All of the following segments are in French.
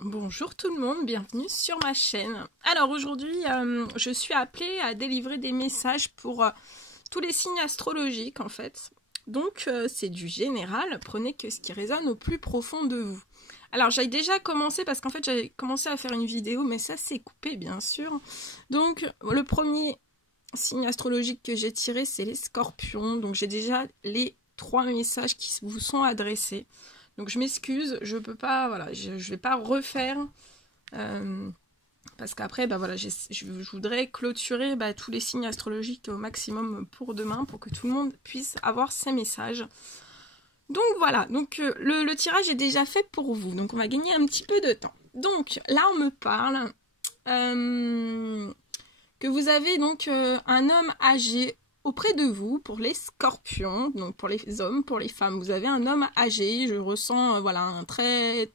Bonjour tout le monde, bienvenue sur ma chaîne. Alors aujourd'hui, je suis appelée à délivrer des messages pour tous les signes astrologiques en fait. Donc c'est du général, prenez que ce qui résonne au plus profond de vous. Alors j'avais déjà commencé parce qu'en fait j'avais commencé à faire une vidéo, mais ça s'est coupé bien sûr. Donc le premier signe astrologique que j'ai tiré, c'est les scorpions. Donc j'ai déjà les 3 messages qui vous sont adressés. Donc je m'excuse, je peux pas, voilà, je vais pas refaire parce qu'après, bah voilà, je voudrais clôturer tous les signes astrologiques au maximum pour demain, pour que tout le monde puisse avoir ces messages. Donc voilà, donc le tirage est déjà fait pour vous, donc on va gagner un petit peu de temps. Donc là, on me parle que vous avez donc un homme âgé auprès de vous, pour les scorpions, donc pour les hommes, pour les femmes, vous avez un homme âgé, je ressens voilà un très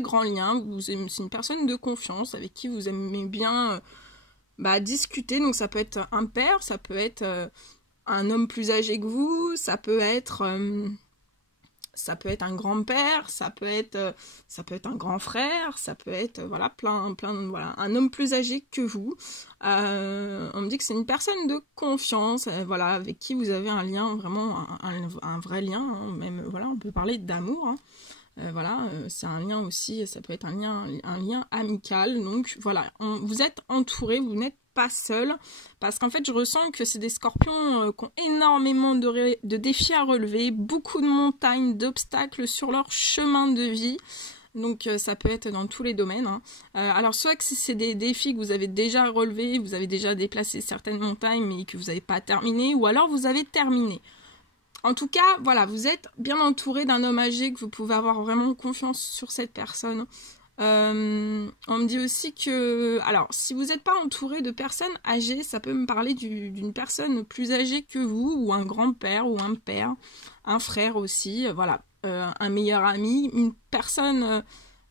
grand lien, c'est une personne de confiance avec qui vous aimez bien discuter, donc ça peut être un père, ça peut être un homme plus âgé que vous, ça peut être un grand-père, ça peut être un grand frère, ça peut être voilà voilà, un homme plus âgé que vous. On me dit que c'est une personne de confiance, voilà, avec qui vous avez un lien vraiment un vrai lien, hein, même voilà, on peut parler d'amour. Hein. Voilà, c'est un lien aussi, ça peut être un lien amical. Donc voilà, vous êtes entouré, vous n'êtes pas seul, parce qu'en fait je ressens que c'est des scorpions qui ont énormément de défis à relever, beaucoup de montagnes, d'obstacles sur leur chemin de vie. Donc ça peut être dans tous les domaines. Hein. Alors soit que c'est des défis que vous avez déjà relevés, vous avez déjà déplacé certaines montagnes mais que vous n'avez pas terminé, ou alors vous avez terminé. En tout cas, voilà, vous êtes bien entouré d'un homme âgé, que vous pouvez avoir vraiment confiance sur cette personne. On me dit aussi que, alors, si vous n'êtes pas entouré de personnes âgées, ça peut me parler d'une personne plus âgée que vous, ou un grand-père, ou un père, un frère aussi, voilà, un meilleur ami, une personne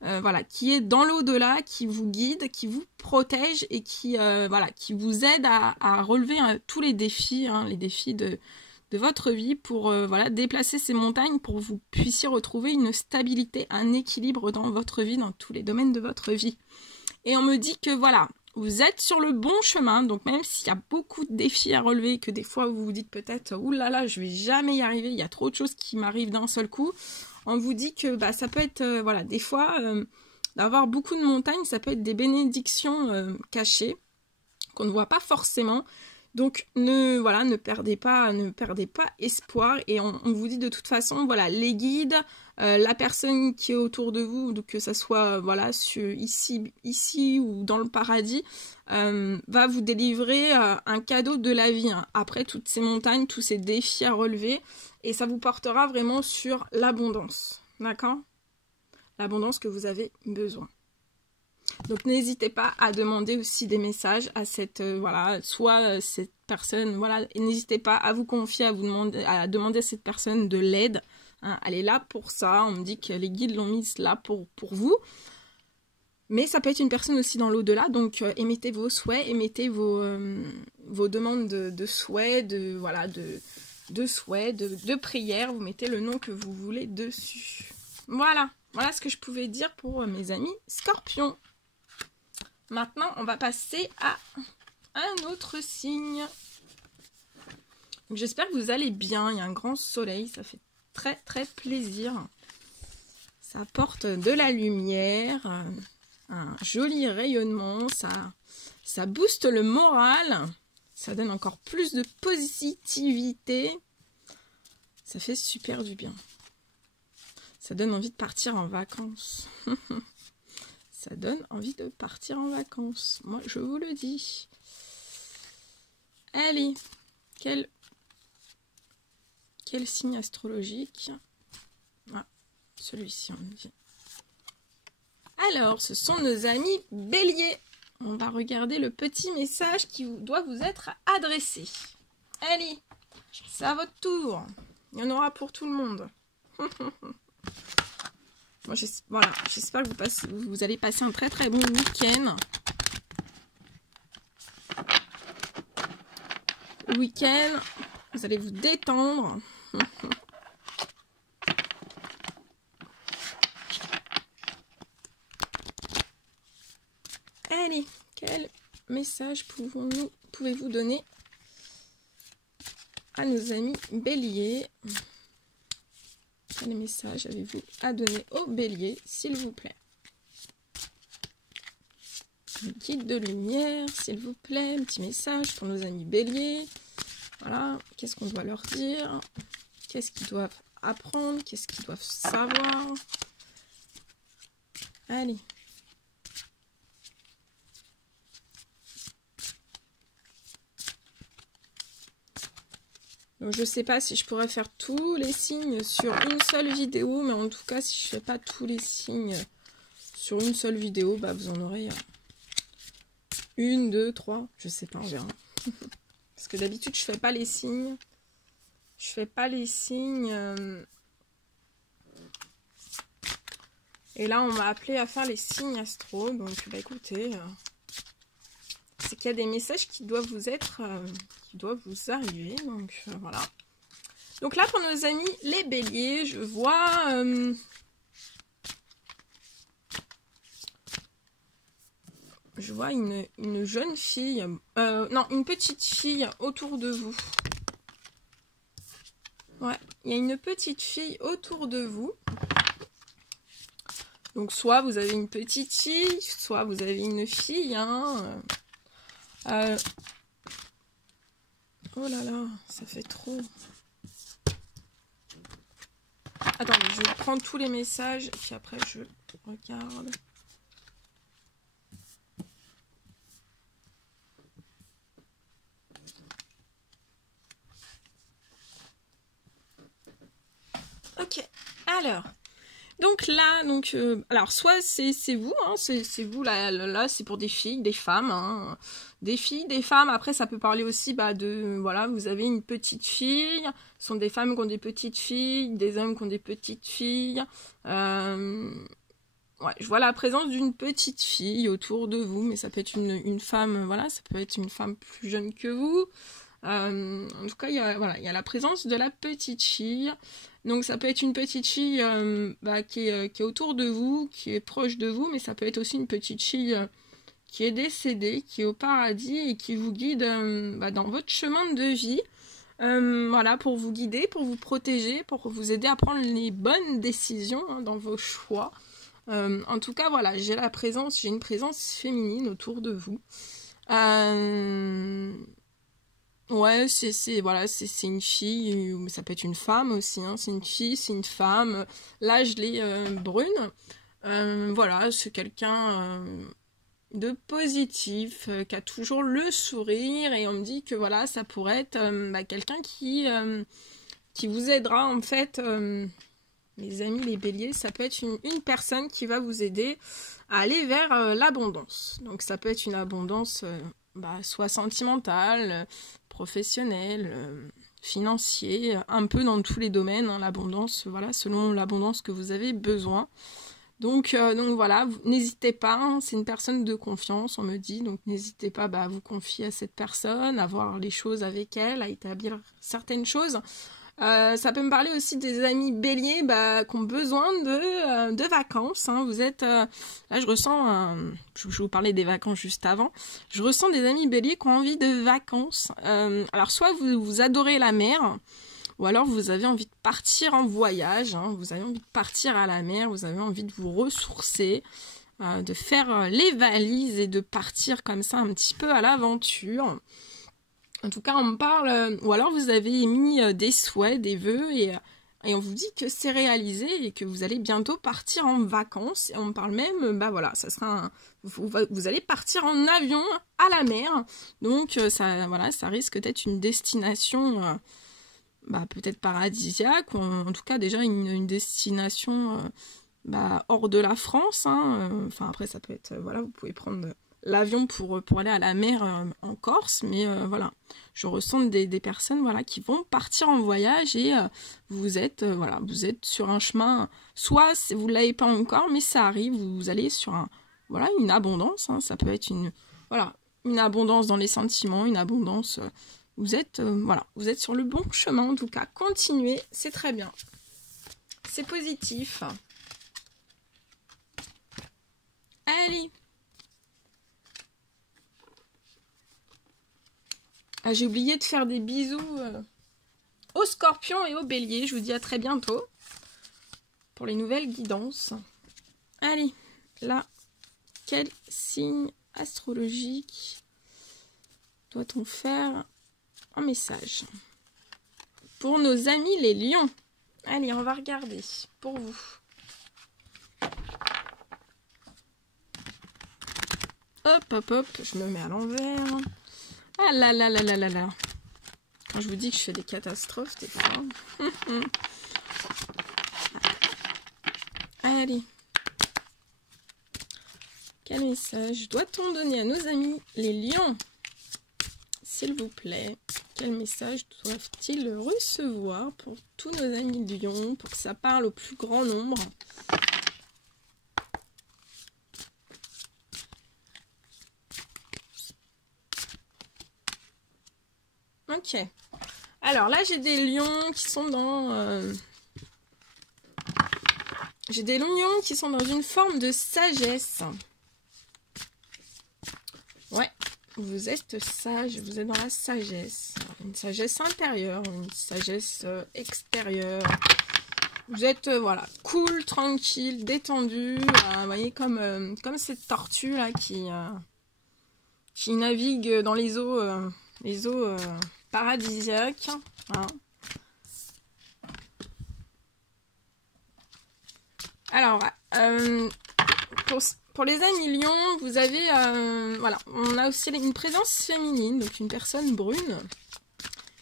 voilà, qui est dans l'au-delà, qui vous guide, qui vous protège et qui, voilà, qui vous aide à relever tous les défis, hein, les défis de votre vie pour voilà, déplacer ces montagnes pour que vous puissiez retrouver une stabilité, un équilibre dans votre vie, dans tous les domaines de votre vie. Et on me dit que voilà, vous êtes sur le bon chemin, donc même s'il y a beaucoup de défis à relever, que des fois vous vous dites peut-être « oulala, je vais jamais y arriver, il y a trop de choses qui m'arrivent d'un seul coup », on vous dit que ça peut être, voilà, des fois, d'avoir beaucoup de montagnes, ça peut être des bénédictions cachées, qu'on ne voit pas forcément. Donc ne perdez pas espoir, et on vous dit de toute façon, voilà, les guides, la personne qui est autour de vous, donc que ça soit voilà ici ou dans le paradis, va vous délivrer un cadeau de la vie, hein, après toutes ces montagnes, tous ces défis à relever, et ça vous portera vraiment sur l'abondance, d'accord? L'abondance que vous avez besoin. Donc n'hésitez pas à demander aussi des messages à cette voilà, soit cette personne, voilà, n'hésitez pas à vous confier, à demander à cette personne de l'aide. Hein, elle est là pour ça. On me dit que les guides l'ont mise là pour vous. Mais ça peut être une personne aussi dans l'au-delà. Donc émettez vos souhaits, émettez vos demandes de souhaits, de souhaits, de prières. Vous mettez le nom que vous voulez dessus. Voilà, voilà ce que je pouvais dire pour mes amis scorpions. Maintenant, on va passer à un autre signe. J'espère que vous allez bien. Il y a un grand soleil, ça fait très très plaisir. Ça apporte de la lumière, un joli rayonnement, ça booste le moral, ça donne encore plus de positivité. Ça fait super du bien. Ça donne envie de partir en vacances. Ça donne envie de partir en vacances. Moi, je vous le dis. Allez, quel signe astrologique? Ah, celui-ci, on me dit. Alors, ce sont nos amis béliers. On va regarder le petit message qui doit vous être adressé. Allez, c'est à votre tour. Il y en aura pour tout le monde. Moi, voilà, j'espère que vous allez passer un très très bon week-end. Le week-end, vous allez vous détendre. Allez, quel message pouvez-vous donner à nos amis béliers? Quel message avez-vous à donner aux béliers, s'il vous plaît? Un guide de lumière, s'il vous plaît. Un petit message pour nos amis béliers. Voilà, qu'est-ce qu'on doit leur dire? Qu'est-ce qu'ils doivent apprendre? Qu'est-ce qu'ils doivent savoir? Allez. Donc, je ne sais pas si je pourrais faire tous les signes sur une seule vidéo, mais en tout cas, si je ne fais pas tous les signes sur une seule vidéo, bah, vous en aurez une, deux, trois, je ne sais pas, on verra. Parce que d'habitude, je ne fais pas les signes. Je fais pas les signes. Et là, on m'a appelé à faire les signes astro. Donc, bah écoutez, c'est qu'il y a des messages qui doivent vous être, qui doivent vous arriver. Donc, voilà. Donc là, pour nos amis les béliers, je vois... je vois une jeune fille, non, une petite fille autour de vous. Ouais, il y a une petite fille autour de vous. Donc, soit vous avez une petite fille, soit vous avez une fille. Hein. Oh là là, ça fait trop. Attendez, je vais prendre tous les messages et puis après je regarde. Ok, alors, donc là, alors soit c'est vous, hein, c'est vous, là c'est pour des filles, des femmes, hein, des filles, des femmes, après ça peut parler aussi de, voilà, vous avez une petite fille, ce sont des femmes qui ont des petites filles, des hommes qui ont des petites filles, ouais, je vois la présence d'une petite fille autour de vous, mais ça peut être une femme, voilà, ça peut être une femme plus jeune que vous. En tout cas, il y a la présence de la petite fille. Donc ça peut être une petite fille qui est autour de vous, qui est proche de vous, mais ça peut être aussi une petite fille qui est décédée, qui est au paradis et qui vous guide dans votre chemin de vie. Voilà, pour vous guider, pour vous protéger, pour vous aider à prendre les bonnes décisions dans vos choix. En tout cas, voilà, j'ai une présence féminine autour de vous. Ouais, c'est une fille, mais ça peut être une femme aussi, hein, c'est une fille, c'est une femme. Là, je l'ai brune. Voilà, c'est quelqu'un de positif, qui a toujours le sourire, et on me dit que voilà, ça pourrait être quelqu'un qui vous aidera en fait. Les amis, les béliers, ça peut être une personne qui va vous aider à aller vers l'abondance. Donc ça peut être une abondance soit sentimentale, professionnelle, financière, un peu dans tous les domaines, hein, l'abondance, voilà, selon l'abondance que vous avez besoin. Donc voilà, n'hésitez pas, hein, c'est une personne de confiance, on me dit, donc n'hésitez pas à vous confier à cette personne, à voir les choses avec elle, à établir certaines choses. Ça peut me parler aussi des amis béliers qui ont besoin de vacances. Hein. Vous êtes... là, je ressens... je vous parlais des vacances juste avant. Je ressens des amis béliers qui ont envie de vacances. Alors, soit vous adorez la mer, ou alors vous avez envie de partir en voyage. Hein. Vous avez envie de partir à la mer, vous avez envie de vous ressourcer, de faire les valises et de partir comme ça un petit peu à l'aventure. En tout cas, on me parle, ou alors vous avez émis des souhaits, des vœux, et on vous dit que c'est réalisé et que vous allez bientôt partir en vacances. Et on me parle même, voilà, ça sera vous allez partir en avion à la mer. Donc, ça risque d'être une destination, peut-être paradisiaque, ou en tout cas déjà une destination hors de la France. Hein. Enfin, après, ça peut être, voilà, vous pouvez prendre l'avion pour aller à la mer en Corse, mais voilà, je ressens des personnes qui vont partir en voyage et vous êtes sur un chemin, soit vous ne l'avez pas encore, mais ça arrive, vous allez sur une abondance, hein, ça peut être une abondance dans les sentiments, une abondance, vous êtes sur le bon chemin en tout cas, continuez, c'est très bien, c'est positif. Allez. Ah, j'ai oublié de faire des bisous aux scorpions et aux béliers. Je vous dis à très bientôt pour les nouvelles guidances. Allez, là, quel signe astrologique doit-on faire en message pour nos amis les lions? Allez, on va regarder pour vous. Hop, hop, hop, je me mets à l'envers. Ah là là là là là là. Quand je vous dis que je fais des catastrophes, des fois. Allez. Quel message doit-on donner à nos amis les lions? S'il vous plaît, quel message doivent-ils recevoir pour tous nos amis lions, pour que ça parle au plus grand nombre? Ok. Alors là, j'ai des lions qui sont dans... J'ai des lions qui sont dans une forme de sagesse. Ouais, vous êtes sage, vous êtes dans la sagesse. Une sagesse intérieure, une sagesse extérieure. Vous êtes, voilà, cool, tranquille, détendu. Vous voyez, comme cette tortue là qui navigue dans les eaux paradisiaques. Hein. Alors, pour les amis lions, vous avez, voilà, on a aussi une présence féminine, donc une personne brune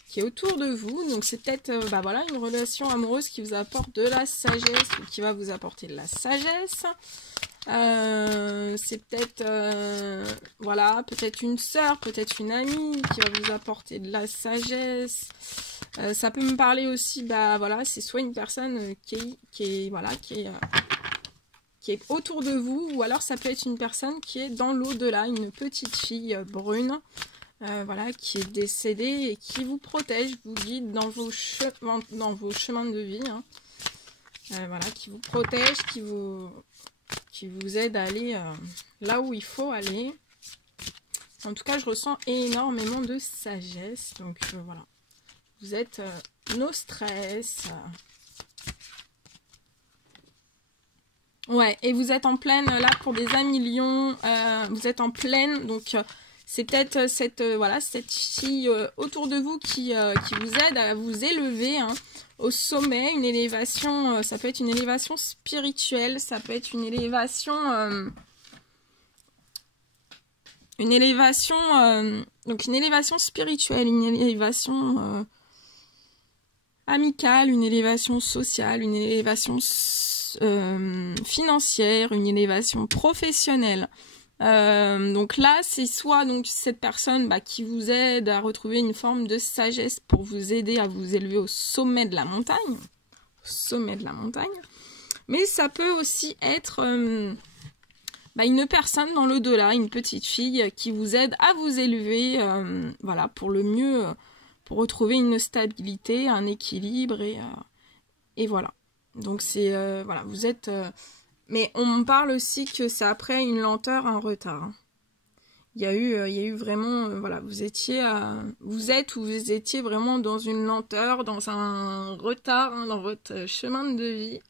qui est autour de vous. Donc c'est peut-être, voilà, une relation amoureuse qui vous apporte de la sagesse ou qui va vous apporter de la sagesse. C'est peut-être, voilà, peut-être une sœur, peut-être une amie qui va vous apporter de la sagesse. Ça peut me parler aussi, voilà, c'est soit une personne qui est autour de vous, ou alors ça peut être une personne qui est dans l'au-delà, une petite fille brune, voilà, qui est décédée et qui vous protège, vous guide dans vos chemins de vie, hein. Voilà, qui vous protège, qui vous aide à aller là où il faut aller. En tout cas, je ressens énormément de sagesse, donc voilà. Vous êtes no stress. Ouais, et vous êtes en pleine, là, pour des amis lions, vous êtes en pleine, donc c'est peut-être cette fille autour de vous qui vous aide à vous élever, hein, au sommet, une élévation, ça peut être une élévation spirituelle, ça peut être une élévation spirituelle, une élévation amicale, une élévation sociale, une élévation financière, une élévation professionnelle. Donc là, c'est soit donc cette personne qui vous aide à retrouver une forme de sagesse pour vous aider à vous élever au sommet de la montagne. Mais ça peut aussi être une personne dans l'au-delà, une petite fille qui vous aide à vous élever, voilà, pour le mieux, pour retrouver une stabilité, un équilibre et voilà. Donc c'est voilà, vous êtes mais on me parle aussi que c'est après une lenteur, un retard. Hein. Il y a eu vraiment voilà, vous êtes ou vous étiez vraiment dans une lenteur, dans un retard, hein, dans votre chemin de vie.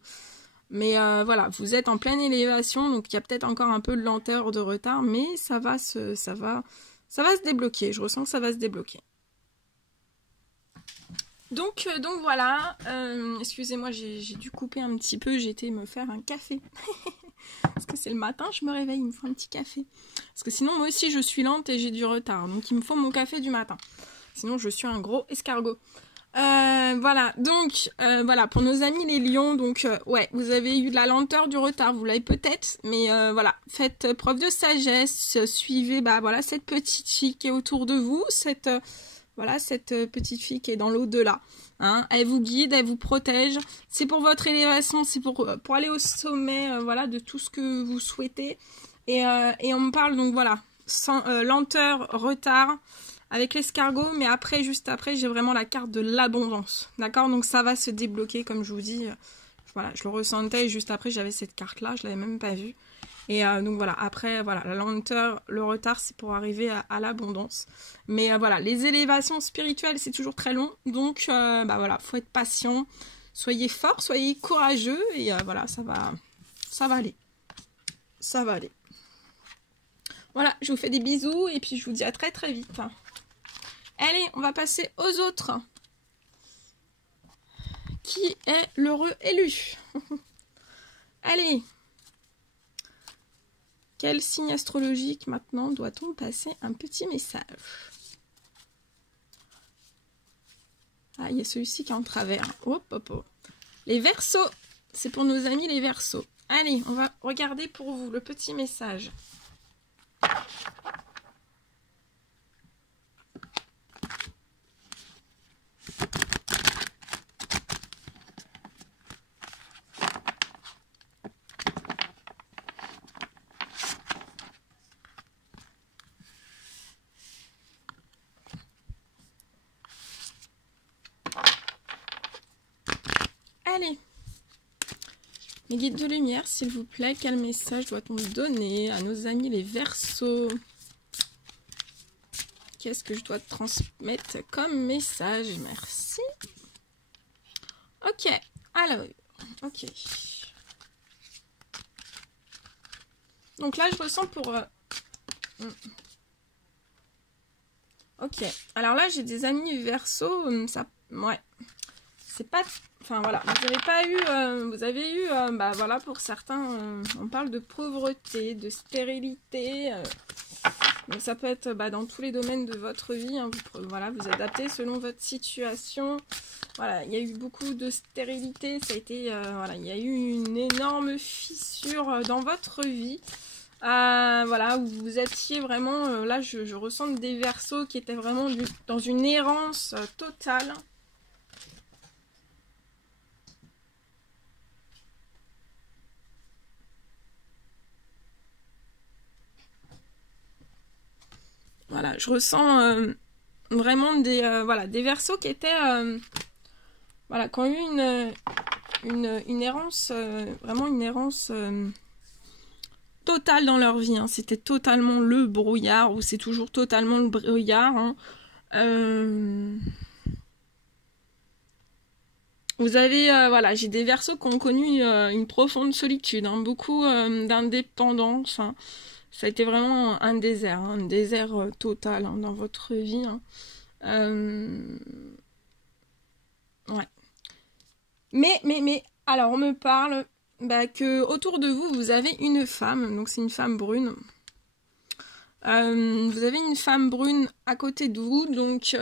Mais voilà, vous êtes en pleine élévation, donc il y a peut-être encore un peu de lenteur, de retard, mais ça va se débloquer. Je ressens que ça va se débloquer. Donc voilà, excusez-moi, j'ai dû couper un petit peu, j'ai été me faire un café. Parce que c'est le matin, je me réveille, il me faut un petit café. Parce que sinon, moi aussi, je suis lente et j'ai du retard. Donc il me faut mon café du matin. Sinon, je suis un gros escargot. Voilà, donc, voilà, pour nos amis les lions, donc, ouais, vous avez eu de la lenteur, du retard, vous l'avez peut-être, mais voilà, faites preuve de sagesse, suivez, voilà, cette petite fille qui est autour de vous, cette petite fille qui est dans l'au-delà, hein, elle vous guide, elle vous protège, c'est pour votre élévation, c'est pour aller au sommet, voilà, de tout ce que vous souhaitez, et on me parle, donc, voilà, sans lenteur, retard, avec l'escargot, mais après, juste après, j'ai vraiment la carte de l'abondance. D'accord? Donc ça va se débloquer, comme je vous dis. Voilà, je le ressentais, et juste après, j'avais cette carte-là, je l'avais même pas vue. Et donc voilà, après, voilà, la lenteur, le retard, c'est pour arriver à l'abondance. Mais voilà, les élévations spirituelles, c'est toujours très long. Donc, bah voilà, faut être patient. Soyez fort, soyez courageux. Et voilà, ça va aller. Ça va aller. Voilà, je vous fais des bisous. Et puis, je vous dis à très très vite. Allez, on va passer aux autres. Qui est l'heureux élu? Allez. Quel signe astrologique maintenant doit-on passer un petit message? Ah, il y a celui-ci qui est en travers. Hop, hop, hop. Les Verseaux. C'est pour nos amis les Verseaux. Allez, on va regarder pour vous le petit message. Allez, les guides de lumière, s'il vous plaît, quel message doit-on donner à nos amis les Verseaux? Qu'est-ce que je dois transmettre comme message? Merci. Ok, alors, ok. Donc là, je ressens pour... Ok, alors là, j'ai des amis Verseaux, ça... Ouais. C'est pas... Enfin voilà, vous avez eu, bah voilà, pour certains, on parle de pauvreté, de stérilité, donc ça peut être dans tous les domaines de votre vie, hein, vous adaptez selon votre situation. Voilà, il y a eu beaucoup de stérilité, ça a été, voilà, il y a eu une énorme fissure dans votre vie. Voilà, où vous étiez vraiment, là je ressens des Verseaux qui étaient vraiment dans une errance totale. Voilà, je ressens vraiment des Verseaux qui étaient, voilà, qui ont eu une errance, vraiment une errance totale dans leur vie. Hein. C'était totalement le brouillard, ou c'est toujours totalement le brouillard. Hein. Vous avez, voilà, j'ai des Verseaux qui ont connu une profonde solitude, hein, beaucoup d'indépendance. Hein. Ça a été vraiment un désert total hein, dans votre vie. Hein. Ouais. Mais, alors on me parle que autour de vous, vous avez une femme, donc c'est une femme brune. Vous avez une femme brune à côté de vous, donc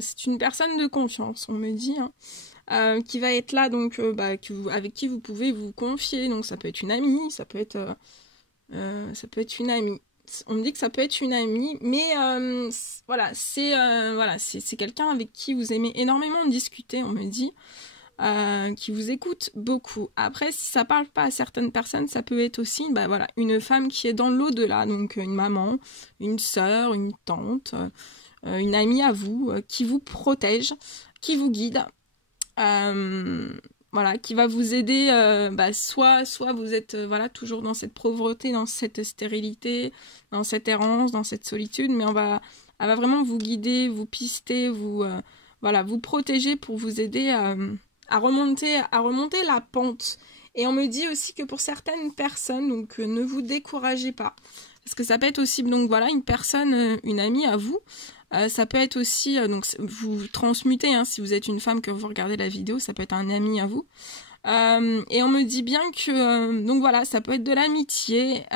c'est une personne de confiance, on me dit. Hein. Qui va être là, donc avec qui vous pouvez vous confier. Donc ça peut être une amie, ça peut être une amie. On me dit que ça peut être une amie, mais voilà, c'est quelqu'un avec qui vous aimez énormément discuter, on me dit, qui vous écoute beaucoup. Après, si ça parle pas à certaines personnes, ça peut être aussi, voilà, une femme qui est dans l'au-delà, donc une maman, une sœur, une tante, une amie à vous, qui vous protège, qui vous guide. Voilà, qui va vous aider, soit vous êtes voilà toujours dans cette pauvreté, dans cette stérilité, dans cette errance, dans cette solitude, mais elle va vraiment vous guider, vous pister, vous protéger pour vous aider à remonter la pente. Et on me dit aussi que pour certaines personnes, donc ne vous découragez pas, parce que ça peut être aussi donc voilà une personne, une amie à vous. Ça peut être aussi, donc vous transmutez, hein, si vous êtes une femme que vous regardez la vidéo, ça peut être un ami à vous. Et on me dit bien que, donc voilà, ça peut être de l'amitié,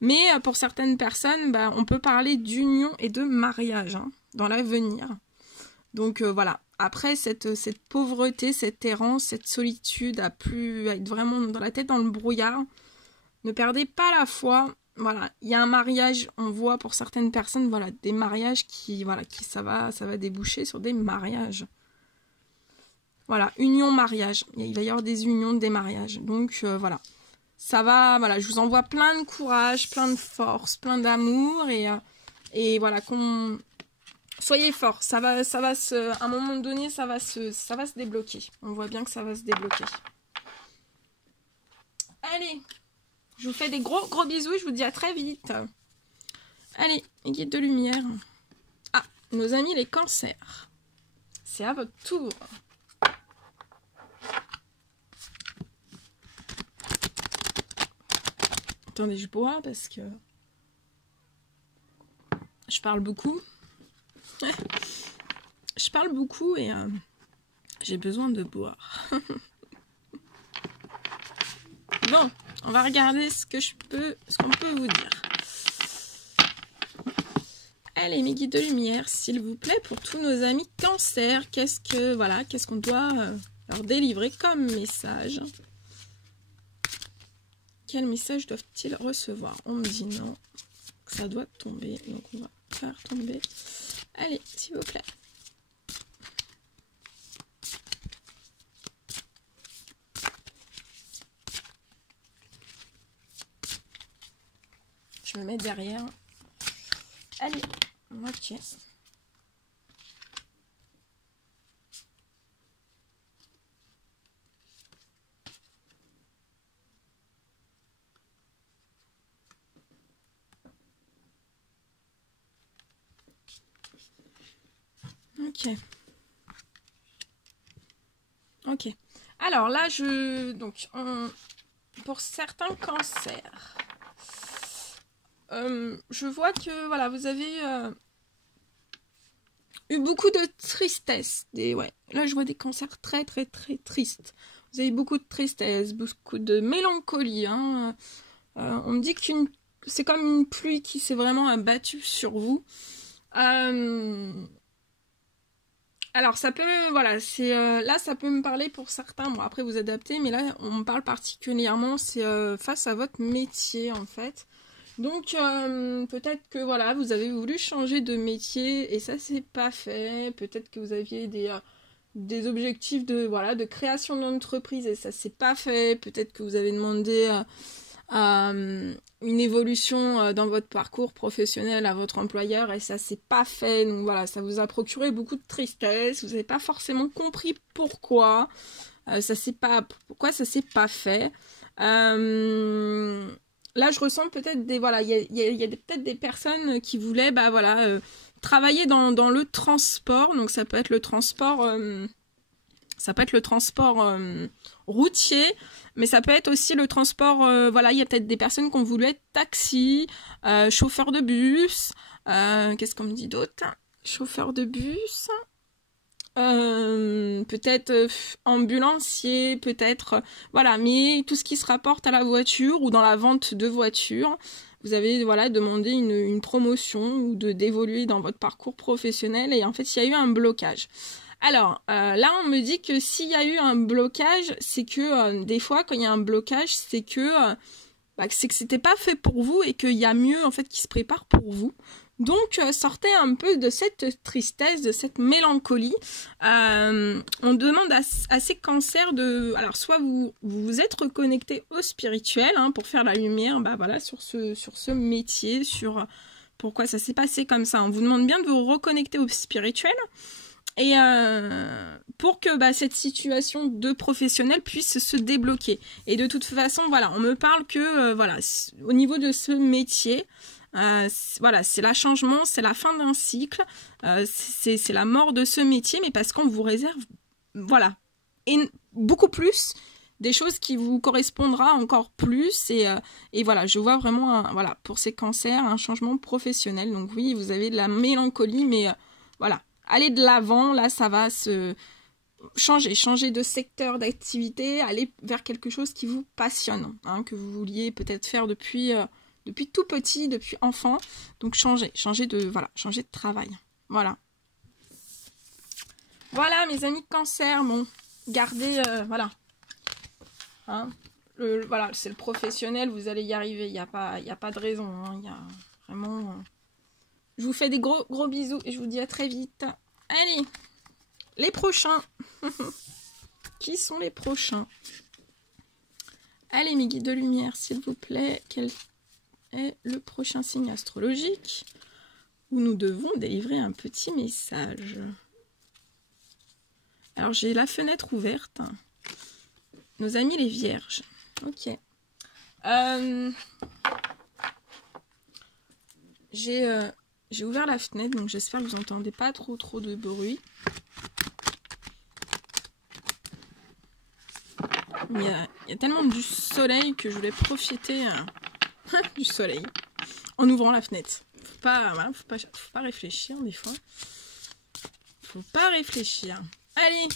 mais pour certaines personnes, on peut parler d'union et de mariage hein, dans l'avenir. Donc voilà, après cette pauvreté, cette errance, cette solitude, à être vraiment dans la tête dans le brouillard, ne perdez pas la foi. Voilà, il y a un mariage, on voit pour certaines personnes, voilà, des mariages qui ça va déboucher sur des mariages. Voilà, union-mariage. Il va y avoir des unions, des mariages. Donc voilà, ça va, voilà, je vous envoie plein de courage, plein de force, plein d'amour et voilà, soyez forts. À un moment donné, ça va se débloquer. On voit bien que ça va se débloquer. Allez. Je vous fais des gros bisous. Je vous dis à très vite. Allez, mes guides de lumière. Ah, nos amis les cancers. C'est à votre tour. Attendez, je bois parce que je parle beaucoup. Je parle beaucoup et j'ai besoin de boire. Bon, on va regarder ce qu'on peut vous dire. Allez, mes guides de lumière, s'il vous plaît, pour tous nos amis cancer, qu'est-ce qu'on doit leur délivrer comme message? Quel message doivent-ils recevoir? On me dit non, que ça doit tomber, donc on va faire tomber. Allez, s'il vous plaît. Je me mets derrière. Allez, ok. Ok. Alors là, pour certains cancers, je vois que voilà, vous avez eu beaucoup de tristesse. Là, je vois des cancers très tristes. Vous avez beaucoup de tristesse, beaucoup de mélancolie. Hein. On me dit que c'est comme une pluie qui s'est vraiment abattue sur vous. Alors ça peut, voilà, là ça peut me parler pour certains, bon après vous adaptez, mais là on me parle particulièrement, c'est face à votre métier en fait. Donc peut-être que voilà, vous avez voulu changer de métier et ça c'est pas fait, peut-être que vous aviez des objectifs de création d'entreprise et ça c'est pas fait, peut-être que vous avez demandé une évolution dans votre parcours professionnel à votre employeur et ça c'est pas fait, donc voilà, ça vous a procuré beaucoup de tristesse, vous n'avez pas forcément compris pourquoi pourquoi ça s'est pas fait. Là je ressens peut-être il y a peut-être des personnes qui voulaient travailler dans le transport, donc ça peut être le transport routier, mais ça peut être aussi le transport, il y a peut-être des personnes qui ont voulu être taxi, chauffeur de bus, qu'est-ce qu'on me dit d'autre? Chauffeur de bus, peut-être ambulancier, peut-être, mais tout ce qui se rapporte à la voiture ou dans la vente de voitures, vous avez demandé une promotion ou d'évoluer dans votre parcours professionnel et en fait il y a eu un blocage. Alors, là, on me dit que s'il y a eu un blocage, c'est que des fois, quand il y a un blocage, c'est que c'était pas fait pour vous et qu'il y a mieux, en fait, qui se prépare pour vous. Donc, sortez un peu de cette tristesse, de cette mélancolie. On demande à ces cancers alors, soit vous vous êtes reconnecté au spirituel, hein, pour faire la lumière, sur ce métier, sur pourquoi ça s'est passé comme ça. On vous demande bien de vous reconnecter au spirituel. Et pour que cette situation de professionnel puisse se débloquer. Et de toute façon, on me parle que au niveau de ce métier, c'est le changement, c'est la fin d'un cycle, c'est la mort de ce métier, mais parce qu'on vous réserve, et beaucoup plus, des choses qui vous correspondra encore plus. Et je vois vraiment, pour ces cancers, un changement professionnel. Donc oui, vous avez de la mélancolie, mais allez de l'avant, là ça va se changer de secteur d'activité, aller vers quelque chose qui vous passionne, hein, que vous vouliez peut-être faire depuis tout petit, depuis enfant. Donc changer de travail. Voilà mes amis cancer, bon, gardez, hein, c'est le professionnel, vous allez y arriver, il n'y a pas de raison, hein, il y a vraiment... Je vous fais des gros bisous et je vous dis à très vite. Allez, les prochains. Qui sont les prochains? Allez, mes guides de lumière, s'il vous plaît. Quel est le prochain signe astrologique où nous devons délivrer un petit message? Alors, j'ai la fenêtre ouverte. Nos amis les vierges. Ok. J'ai ouvert la fenêtre, donc j'espère que vous n'entendez pas trop de bruit. Il y a tellement du soleil que je voulais profiter du soleil en ouvrant la fenêtre. Faut pas réfléchir des fois. Faut pas réfléchir. Allez,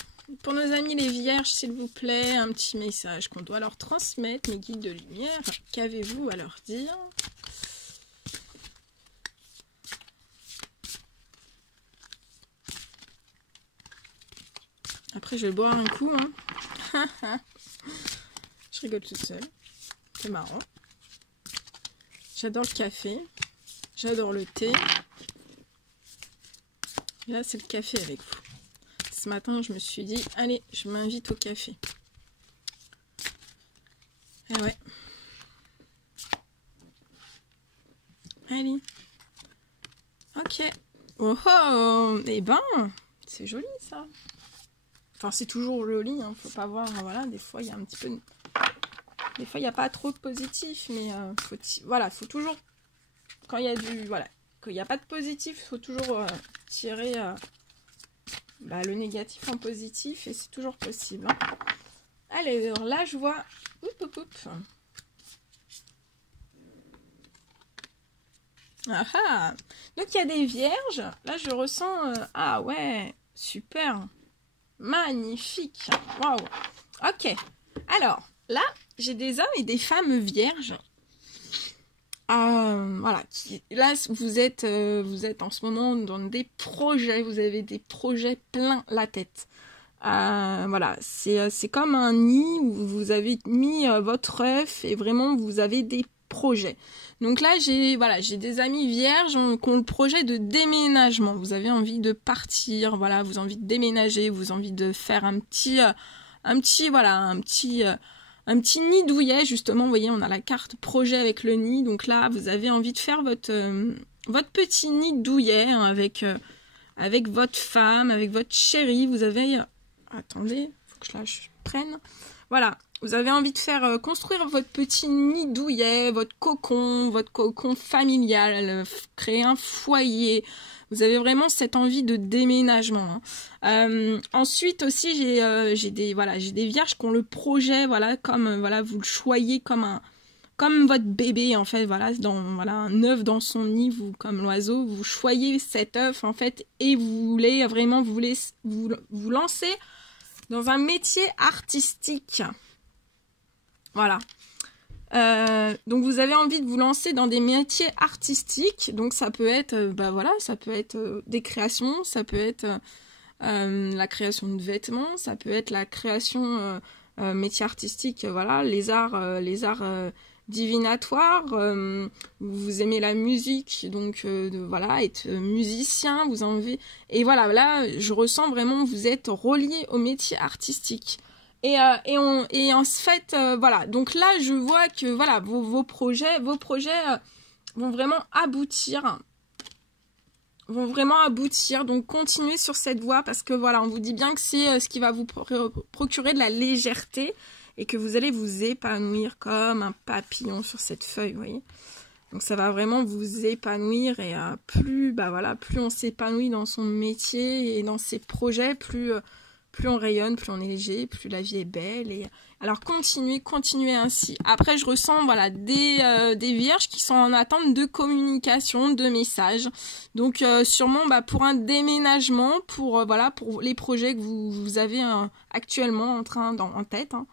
pour nos amis les vierges, s'il vous plaît, un petit message qu'on doit leur transmettre, mes guides de lumière. Qu'avez-vous à leur dire ? Après, je vais boire un coup. Hein. Je rigole toute seule. C'est marrant. J'adore le café. J'adore le thé. Là, c'est le café avec vous. Ce matin, je me suis dit, allez, je m'invite au café. Eh ouais. Allez. Ok. Oh oh. Eh ben, c'est joli ça. Enfin, c'est toujours joli, hein. Faut pas voir, voilà, des fois, il y a un petit peu... Des fois, il n'y a pas trop de positif, mais faut toujours... Quand il y a quand il n'y a pas de positif, il faut toujours tirer le négatif en positif, et c'est toujours possible. Hein. Allez, alors là, je vois... Ah ah. Donc, il y a des vierges. Là, je ressens... ah ouais, super. Magnifique. Waouh. Ok. Alors, là, j'ai des hommes et des femmes vierges. Voilà. Là, vous êtes en ce moment dans des projets. Vous avez des projets plein la tête. Voilà. C'est comme un nid où vous avez mis votre œuf et vraiment vous avez des projets. Donc là, j'ai des amis vierges qui ont le projet de déménagement. Vous avez envie de partir, voilà, vous avez envie de déménager, vous avez envie de faire un petit nid douillet, justement. Vous voyez, on a la carte projet avec le nid. Donc là, vous avez envie de faire votre petit nid douillet hein, avec votre femme, avec votre chérie. Vous avez... Attendez, faut que je prenne. Voilà. Vous avez envie de faire construire votre petit nid douillet, votre cocon familial, créer un foyer. Vous avez vraiment cette envie de déménagement. Hein. Ensuite aussi, j'ai des vierges qui ont le projet, voilà, comme vous le choyez comme votre bébé en fait, un œuf dans son nid, vous comme l'oiseau, vous choyez cet œuf en fait et vous voulez vous lancer dans un métier artistique. Voilà. Donc vous avez envie de vous lancer dans des métiers artistiques. Donc ça peut être, ça peut être des créations, ça peut être la création de vêtements, ça peut être la création métier artistique. Voilà, les arts divinatoires. Vous aimez la musique, donc être musicien. Vous en avez. Et voilà, là je ressens vraiment que vous êtes relié au métier artistique. Et en fait, donc là, je vois que vos projets vont vraiment aboutir. Donc, continuez sur cette voie parce que on vous dit bien que c'est ce qui va vous procurer de la légèreté et que vous allez vous épanouir comme un papillon sur cette feuille, vous voyez. Donc, ça va vraiment vous épanouir et plus on s'épanouit dans son métier et dans ses projets, plus on rayonne, plus on est léger, plus la vie est belle. Et alors continuez ainsi. Après, je ressens des vierges qui sont en attente de communication, de messages. Donc sûrement pour un déménagement, pour les projets que vous avez actuellement en tête. Hein.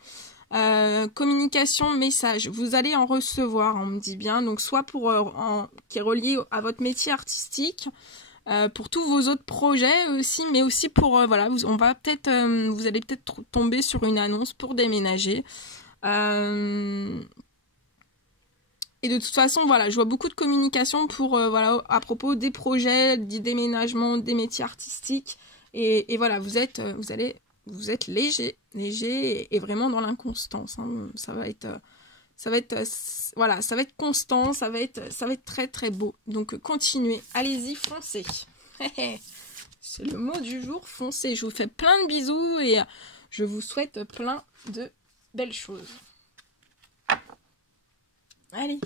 Communication, message. Vous allez en recevoir, on me dit bien. Donc soit qui est relié à votre métier artistique. Pour tous vos autres projets aussi, mais aussi pour vous allez peut-être tomber sur une annonce pour déménager. Et de toute façon, je vois beaucoup de communication pour à propos des projets, du déménagement, des métiers artistiques. Et voilà, vous êtes léger et vraiment dans l'inconstance. Hein. Ça va être constant, ça va être très très beau. Donc continuez, allez-y, foncez. C'est le mot du jour, foncez. Je vous fais plein de bisous et je vous souhaite plein de belles choses. Allez.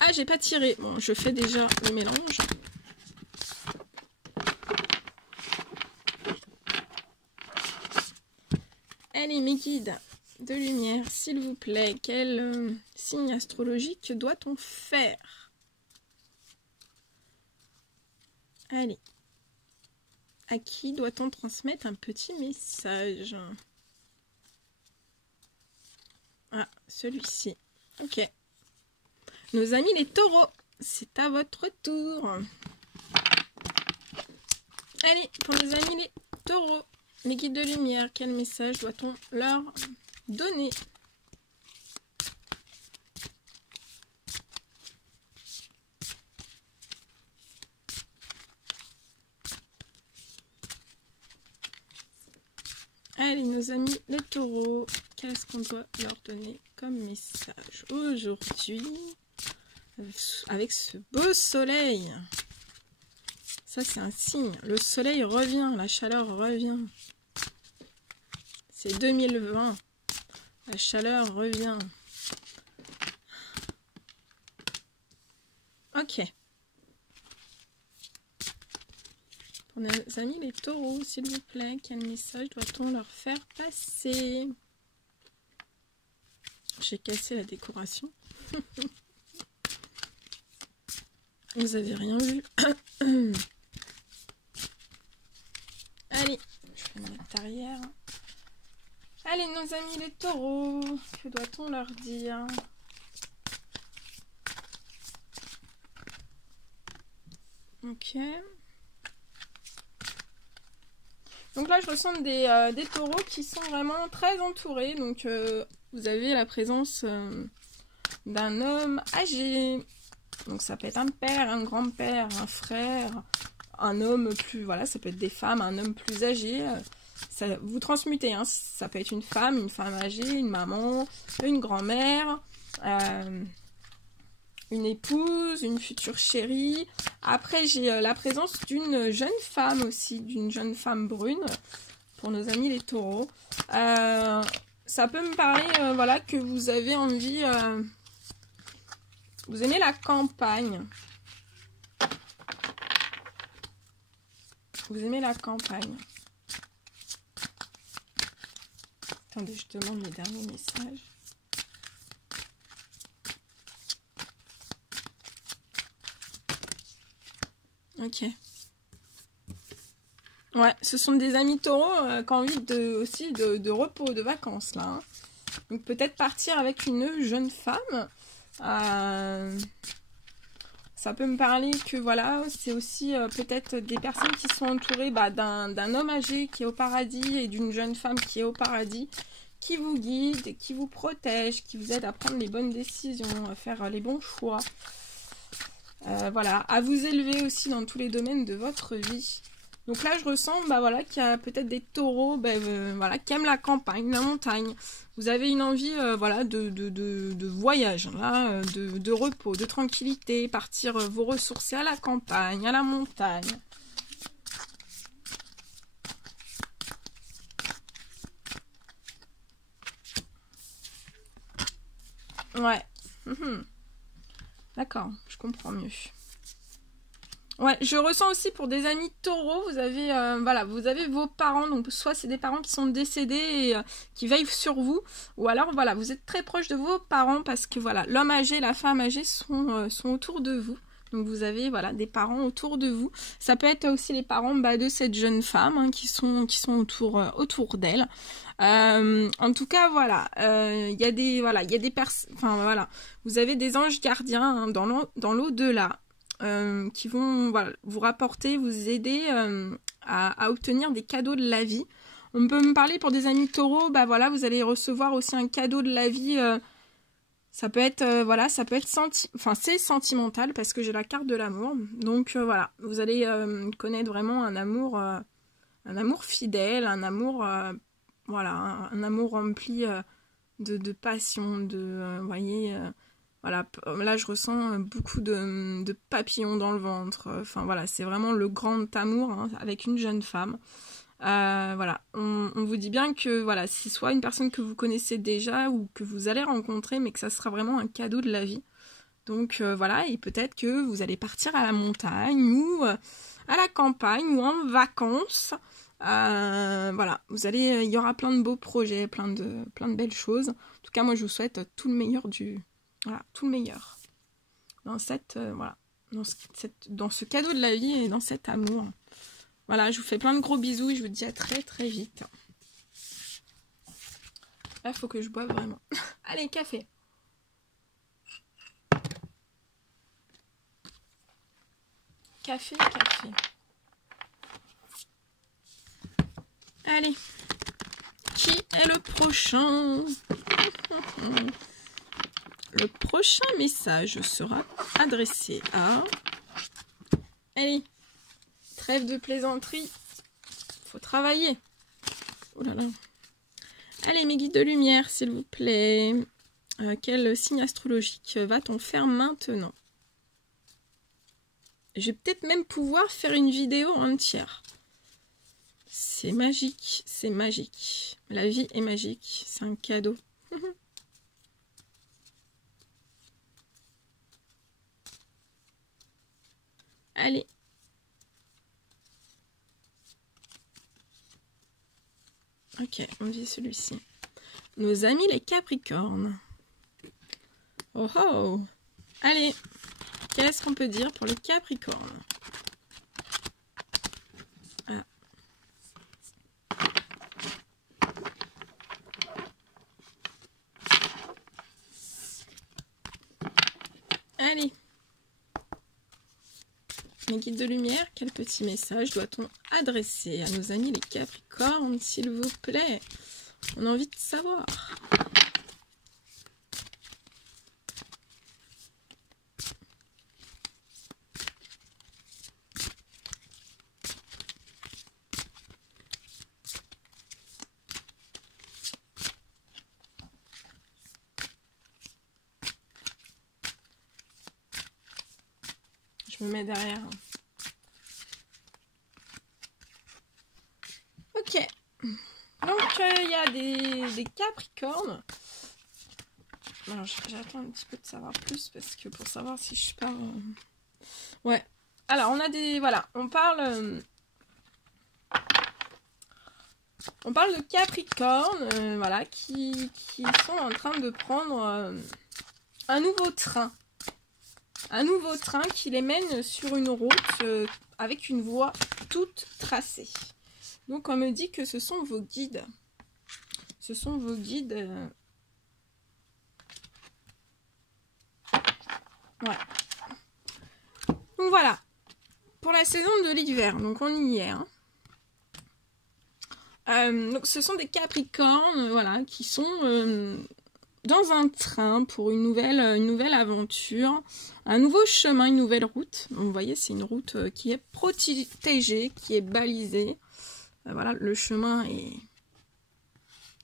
Ah, j'ai pas tiré. Bon, je fais déjà le mélange. Allez, mes guides de lumière, s'il vous plaît, quel signe astrologique doit-on faire? Allez. À qui doit-on transmettre un petit message? Ah, celui-ci. Ok. Nos amis les taureaux, c'est à votre tour. Allez, pour nos amis les taureaux, mes guides de lumière, quel message doit-on leur donner? Allez, nos amis les taureaux, qu'est-ce qu'on doit leur donner comme message aujourd'hui avec ce beau soleil? Ça, c'est un signe. Le soleil revient, la chaleur revient. C'est 2020. La chaleur revient. Ok. Pour nos amis les taureaux, s'il vous plaît, quel message doit-on leur faire passer? J'ai cassé la décoration. Vous avez rien vu. Allez, je vais me mettre derrière. Allez, nos amis les taureaux, que doit-on leur dire? Ok. Donc là, je ressens des taureaux qui sont vraiment très entourés. Donc, vous avez la présence d'un homme âgé. Donc, ça peut être un père, un grand-père, un frère, un homme plus... Voilà, ça peut être des femmes, un homme plus âgé. Ça, vous transmutez, hein. Ça peut être une femme âgée, une maman, une grand-mère, une épouse, une future chérie. Après, j'ai la présence d'une jeune femme aussi, d'une jeune femme brune, pour nos amis les taureaux. Ça peut me parler, voilà, que vous avez envie... vous aimez la campagne. Vous aimez la campagne. Attendez, je demande les derniers messages. Ok. Ouais, ce sont des amis taureaux qui ont envie aussi de repos, de vacances là. Hein. Donc peut-être partir avec une jeune femme. Ça peut me parler que voilà, c'est aussi peut-être des personnes qui sont entourées d'un homme âgé qui est au paradis et d'une jeune femme qui est au paradis, qui vous guide, qui vous protège, qui vous aide à prendre les bonnes décisions, à faire les bons choix. Voilà, à vous élever aussi dans tous les domaines de votre vie. Donc là, je ressens voilà, qu'il y a peut-être des taureaux voilà, qui aiment la campagne, la montagne. Vous avez une envie voilà, de voyage, là, de repos, de tranquillité, partir vous ressourcer à la campagne, à la montagne. Ouais. D'accord, je comprends mieux. Ouais, je ressens aussi pour des amis taureaux, vous avez voilà, vous avez vos parents, donc soit c'est des parents qui sont décédés et qui veillent sur vous, ou alors voilà, vous êtes très proche de vos parents parce que voilà, l'homme âgé, la femme âgée sont autour de vous. Donc vous avez voilà des parents autour de vous. Ça peut être aussi les parents de cette jeune femme hein, qui sont autour d'elle. En tout cas voilà, il y a des personnes, enfin voilà, vous avez des anges gardiens hein, dans l'au-delà. Qui vont voilà, vous rapporter, vous aider à obtenir des cadeaux de la vie. On peut me parler pour des amis taureaux, voilà, vous allez recevoir aussi un cadeau de la vie. Ça peut être voilà, ça peut être c'est sentimental parce que j'ai la carte de l'amour. Donc voilà, vous allez connaître vraiment un amour fidèle, un amour voilà, un amour rempli de passion, vous voyez. Voilà, là je ressens beaucoup de papillons dans le ventre. Enfin voilà, c'est vraiment le grand amour hein, avec une jeune femme. Voilà, on vous dit bien que voilà, c'est soit une personne que vous connaissez déjà ou que vous allez rencontrer, mais que ça sera vraiment un cadeau de la vie. Donc voilà, et peut-être que vous allez partir à la montagne ou à la campagne ou en vacances. Voilà, il y aura plein de beaux projets, plein de belles choses. En tout cas, moi, je vous souhaite tout le meilleur tout le meilleur dans dans ce cadeau de la vie et dans cet amour. Voilà, je vous fais plein de gros bisous et je vous dis à très très vite. Là, il faut que je boive vraiment. Allez, café. Café. Allez. Qui est le prochain? Le prochain message sera adressé à... Allez. Trêve de plaisanterie. Faut travailler. Oh là là. Allez, mes guides de lumière, s'il vous plaît. Quel signe astrologique va-t-on faire maintenant? Je vais peut-être même pouvoir faire une vidéo entière. C'est magique, c'est magique. La vie est magique, c'est un cadeau. Allez. Ok, on vit celui-ci. Nos amis les Capricornes. Oh oh. Allez. Qu'est-ce qu'on peut dire pour les Capricornes? Ah. Allez. Mes guides de lumière, quel petit message doit-on adresser à nos amis les Capricornes, s'il vous plaît? On a envie de savoir. Je me mets derrière. Ok. Donc, il y a des Capricornes. Alors, j'attends un petit peu de savoir plus parce que pour savoir si je pars... Ouais. Alors, on a des... Voilà. On parle de Capricornes, voilà, qui sont en train de prendre un nouveau train. Un nouveau train qui les mène sur une route avec une voie toute tracée. Donc on me dit que ce sont vos guides. Ce sont vos guides. Ouais. Donc voilà. Pour la saison de l'hiver. Donc on y est. Donc ce sont des Capricornes, voilà, qui sont dans un train pour une nouvelle aventure, un nouveau chemin, une nouvelle route. Donc, vous voyez, c'est une route qui est protégée, qui est balisée. Voilà, le chemin est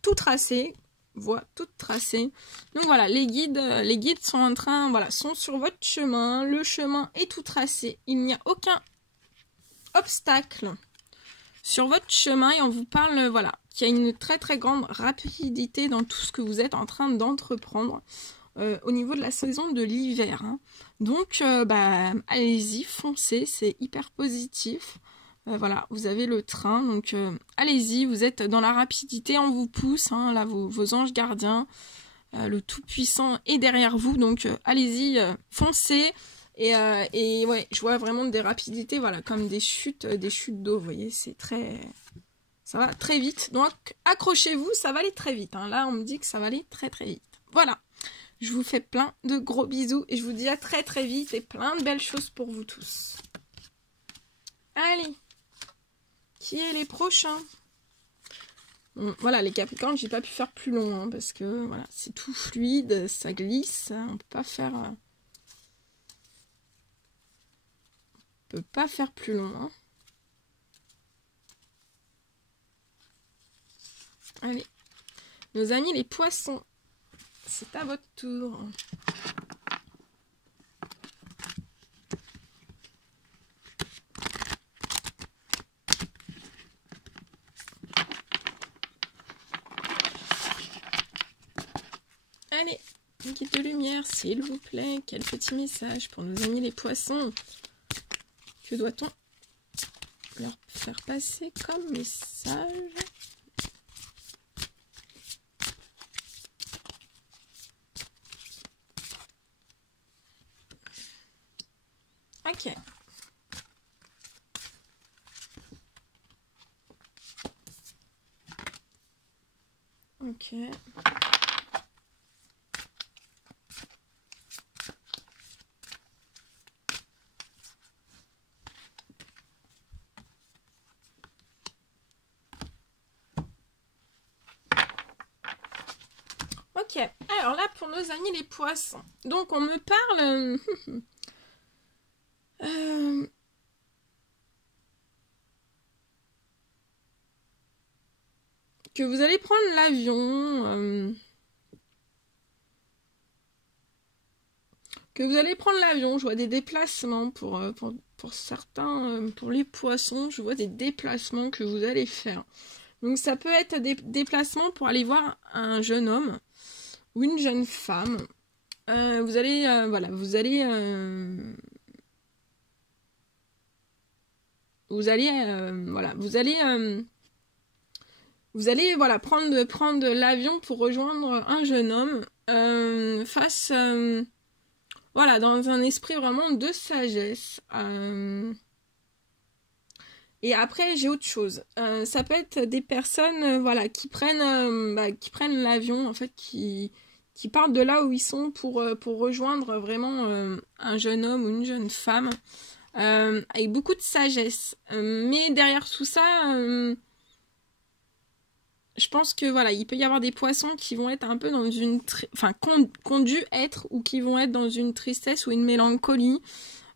tout tracé, voie toute tracée. Donc voilà, les guides sont en train, voilà, sont sur votre chemin. Le chemin est tout tracé. Il n'y a aucun obstacle sur votre chemin et on vous parle, voilà, qu'il y a une très très grande rapidité dans tout ce que vous êtes en train d'entreprendre au niveau de la saison de l'hiver. Donc, allez-y, foncez, c'est hyper positif. Voilà, vous avez le train, donc allez-y, vous êtes dans la rapidité, on vous pousse, là, vos anges gardiens, le Tout-Puissant est derrière vous, donc allez-y, foncez. Et ouais, je vois vraiment des rapidités, voilà, comme des chutes d'eau, vous voyez, c'est très... Ça va très vite, donc accrochez-vous, ça va aller très vite. Là, on me dit que ça va aller très très vite. Voilà, je vous fais plein de gros bisous et je vous dis à très très vite et plein de belles choses pour vous tous. Allez, qui est les prochains? Bon, voilà, les Capricornes, j'ai pas pu faire plus long, parce que voilà, c'est tout fluide, ça glisse, on peut pas faire... On peut pas faire plus long. Allez, nos amis les poissons, c'est à votre tour. Allez, Guide de lumière, s'il vous plaît. Quel petit message pour nos amis les poissons. Que doit-on leur faire passer comme message? Ok. Ok. Ok, alors là pour nos amis les poissons. Donc on me parle que vous allez prendre l'avion. Je vois des déplacements pour certains, pour les poissons, je vois des déplacements que vous allez faire. Donc ça peut être des déplacements pour aller voir un jeune homme ou une jeune femme. Vous allez prendre l'avion pour rejoindre un jeune homme dans un esprit vraiment de sagesse. Et après, j'ai autre chose. Ça peut être des personnes qui prennent l'avion, en fait, qui partent de là où ils sont pour rejoindre vraiment un jeune homme ou une jeune femme, avec beaucoup de sagesse. Mais derrière tout ça, je pense que il peut y avoir des poissons qui vont être un peu dans une... qu'ont dû être ou qui vont être dans une tristesse ou une mélancolie.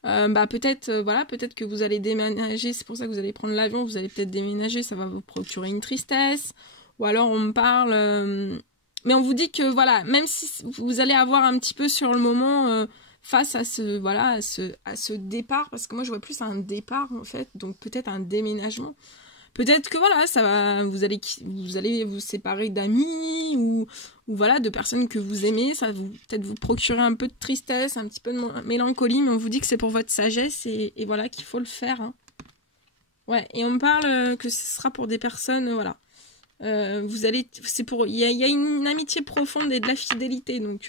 Peut-être que vous allez déménager, c'est pour ça que vous allez prendre l'avion, vous allez peut-être déménager, ça va vous procurer une tristesse, ou alors on me parle, mais on vous dit que même si vous allez avoir un petit peu sur le moment face à ce départ, parce que moi je vois plus un départ en fait, donc peut-être un déménagement. Peut-être que vous allez vous séparer d'amis ou de personnes que vous aimez, ça va peut-être vous procurer un peu de tristesse, un petit peu de mélancolie, mais on vous dit que c'est pour votre sagesse et qu'il faut le faire. Hein. Ouais, et on me parle que ce sera pour des personnes, il y a une amitié profonde et de la fidélité, donc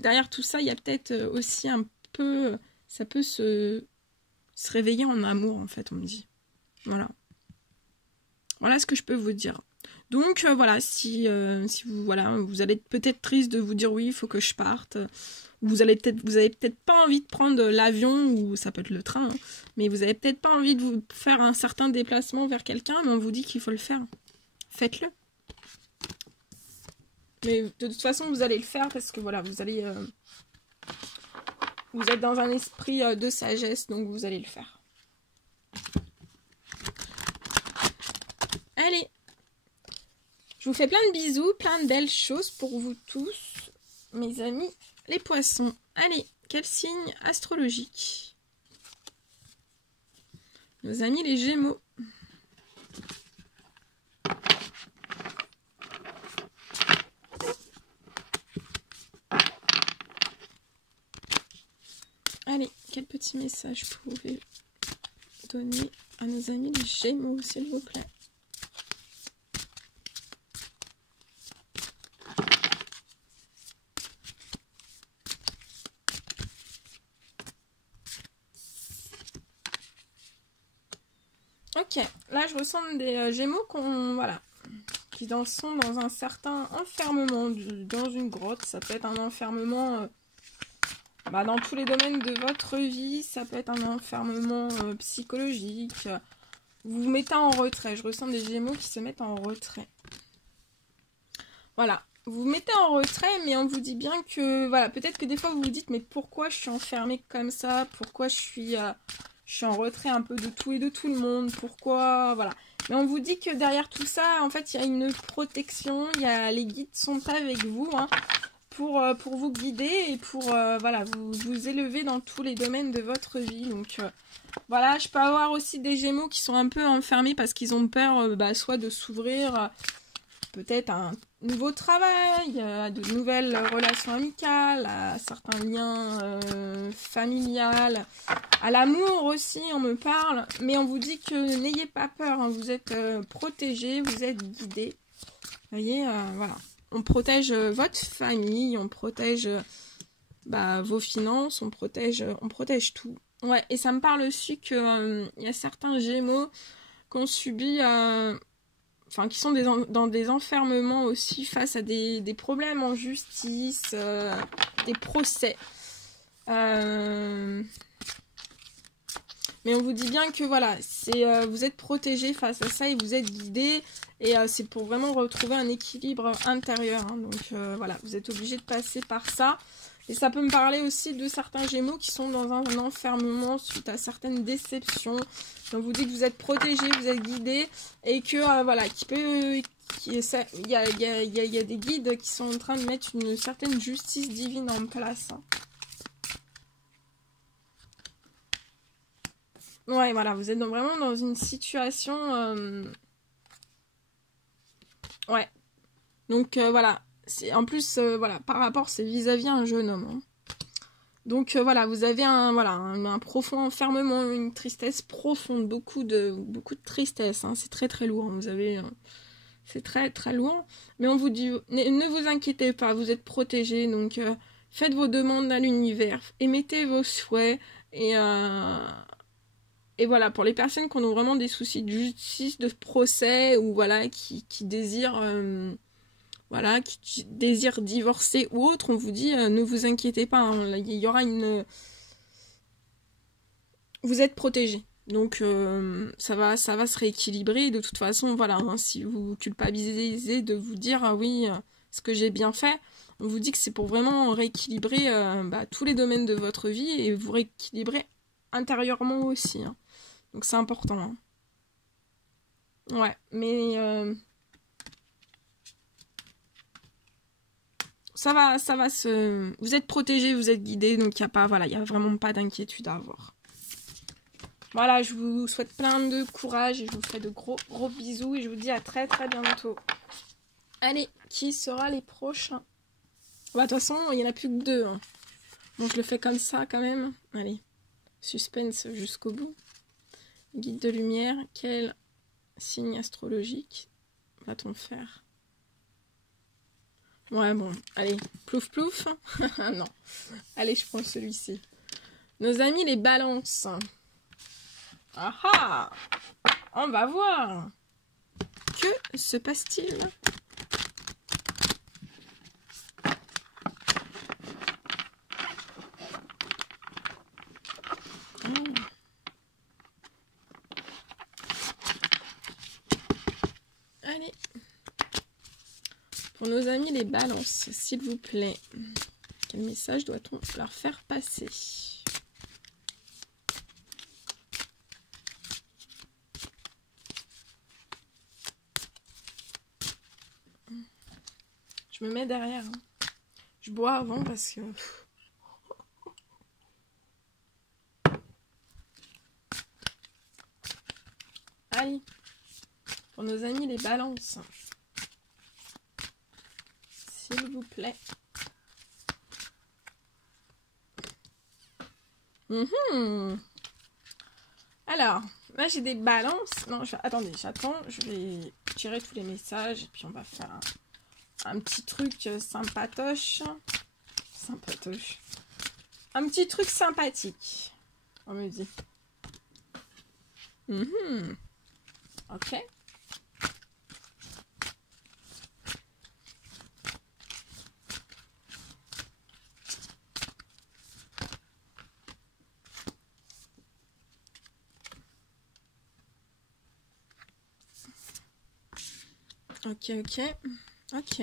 derrière tout ça, il y a peut-être aussi un peu, ça peut se réveiller en amour en fait, on me dit. Voilà ce que je peux vous dire. Donc si vous allez être peut-être triste de vous dire oui, il faut que je parte. Vous avez peut-être pas envie de prendre l'avion ou ça peut être le train, hein, mais vous avez peut-être pas envie de vous faire un certain déplacement vers quelqu'un, mais on vous dit qu'il faut le faire. Faites-le. Mais de toute façon, vous allez le faire parce que vous êtes dans un esprit de sagesse, donc vous allez le faire. Allez, je vous fais plein de bisous, plein de belles choses pour vous tous, mes amis les poissons. Allez, quel signe astrologique? Nos amis les Gémeaux. Allez, quel petit message pouvez-vous donner à nos amis les Gémeaux, s'il vous plaît? Ok, là je ressens des Gémeaux qui sont dans un certain enfermement, dans une grotte. Ça peut être un enfermement dans tous les domaines de votre vie, ça peut être un enfermement psychologique. Vous vous mettez en retrait, je ressens des Gémeaux qui se mettent en retrait. Voilà, vous vous mettez en retrait, mais on vous dit bien que, peut-être que des fois vous vous dites, mais pourquoi je suis enfermée comme ça? Pourquoi je suis en retrait un peu de tout et de tout le monde, pourquoi, Mais on vous dit que derrière tout ça, en fait, il y a une protection, les guides sont avec vous, hein, pour vous guider et pour, vous élever dans tous les domaines de votre vie. Donc, je peux avoir aussi des Gémeaux qui sont un peu enfermés parce qu'ils ont peur, soit de s'ouvrir, peut-être un nouveau travail, à de nouvelles relations amicales, à certains liens familiales, à l'amour aussi, on me parle. Mais on vous dit que n'ayez pas peur, hein, vous êtes protégés, vous êtes guidés. Vous voyez, voilà. On protège votre famille, on protège vos finances, on protège tout. Ouais, et ça me parle aussi que y a certains Gémeaux qui ont subi... qui sont dans des enfermements aussi face à des problèmes en justice, des procès. Mais on vous dit bien que voilà, vous êtes protégés face à ça et vous êtes guidés. Et c'est pour vraiment retrouver un équilibre intérieur. Hein. Donc voilà, vous êtes obligés de passer par ça. Et ça peut me parler aussi de certains Gémeaux qui sont dans un enfermement suite à certaines déceptions. On vous dit que vous êtes protégés, vous êtes guidés. Et que voilà, il y a des guides qui sont en train de mettre une certaine justice divine en place. Hein. Ouais, voilà, vous êtes vraiment dans une situation... Ouais. Donc, voilà. En plus, voilà, par rapport, c'est vis-à-vis un jeune homme. Hein. Donc, voilà, vous avez un profond enfermement, une tristesse profonde, beaucoup de tristesse. Hein. C'est très, très lourd. Vous avez... c'est très, très lourd. Mais on vous dit, ne vous inquiétez pas, vous êtes protégés. Donc, faites vos demandes à l'univers. Émettez vos souhaits. Et voilà, pour les personnes qui ont vraiment des soucis de justice, de procès, ou voilà, qui désirent, qui désirent divorcer ou autre, on vous dit, ne vous inquiétez pas, hein, il y aura une... Vous êtes protégés. Donc, ça va se rééquilibrer. De toute façon, voilà, hein, si vous culpabilisez de vous dire, ah oui, ce que j'ai bien fait, on vous dit que c'est pour vraiment rééquilibrer tous les domaines de votre vie et vous rééquilibrer intérieurement aussi. Hein. Donc c'est important. Hein. Ouais, mais ça va se... Vous êtes protégés, vous êtes guidés, donc il n'y a vraiment pas d'inquiétude à avoir. Voilà, je vous souhaite plein de courage et je vous fais de gros bisous et je vous dis à très très bientôt. Allez, qui sera les prochains? De toute façon, il n'y en a plus que 2. Hein. Bon, je le fais comme ça quand même. Allez, suspense jusqu'au bout. Guide de lumière, quel signe astrologique va-t-on faire? Ouais, bon, allez, plouf plouf. Non, allez, je prends celui-ci. Nos amis les balances. Ah ah, on va voir. Que se passe-t-il? Allez. Pour nos amis les balances, s'il vous plaît, quel message doit-on leur faire passer? Je me mets derrière. Hein. Je bois avant parce que... Allez. Pour nos amis les balances. S'il vous plaît. Alors, là j'ai des balances. Non, attendez, j'attends. Je vais tirer tous les messages et puis on va faire un petit truc sympatoche. Sympatoche. Un petit truc sympathique. On me dit. Ok. Ok. Ok.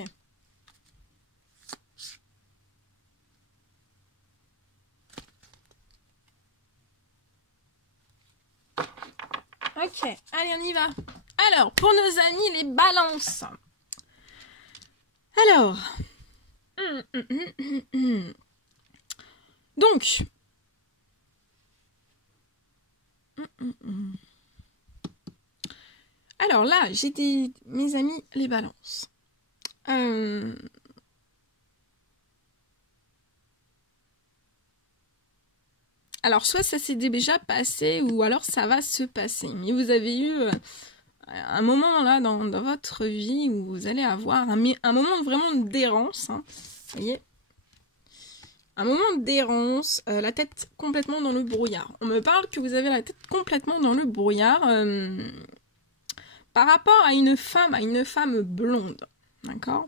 Ok, allez, on y va. Alors, pour nos amis, les balances. Alors. Donc. Alors là, j'ai mes amis, les balances. Alors, soit ça s'est déjà passé, ou alors ça va se passer. Mais vous avez eu un moment là dans votre vie où vous allez avoir un moment vraiment d'errance. Hein, vous voyez, un moment d'errance, la tête complètement dans le brouillard. On me parle que vous avez la tête complètement dans le brouillard par rapport à une femme blonde. D'accord.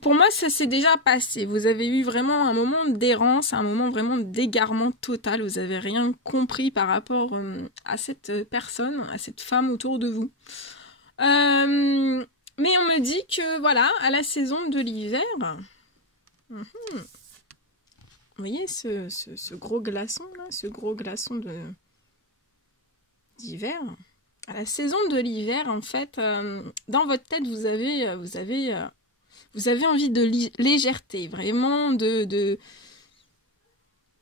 Pour moi, ça s'est déjà passé. Vous avez eu vraiment un moment d'errance, un moment vraiment d'égarement total. Vous n'avez rien compris par rapport à cette personne, à cette femme autour de vous. Mais on me dit que, voilà, à la saison de l'hiver... Vous voyez ce gros glaçon, là, ce gros glaçon d'hiver. À la saison de l'hiver, en fait, dans votre tête, vous avez envie de légèreté, vraiment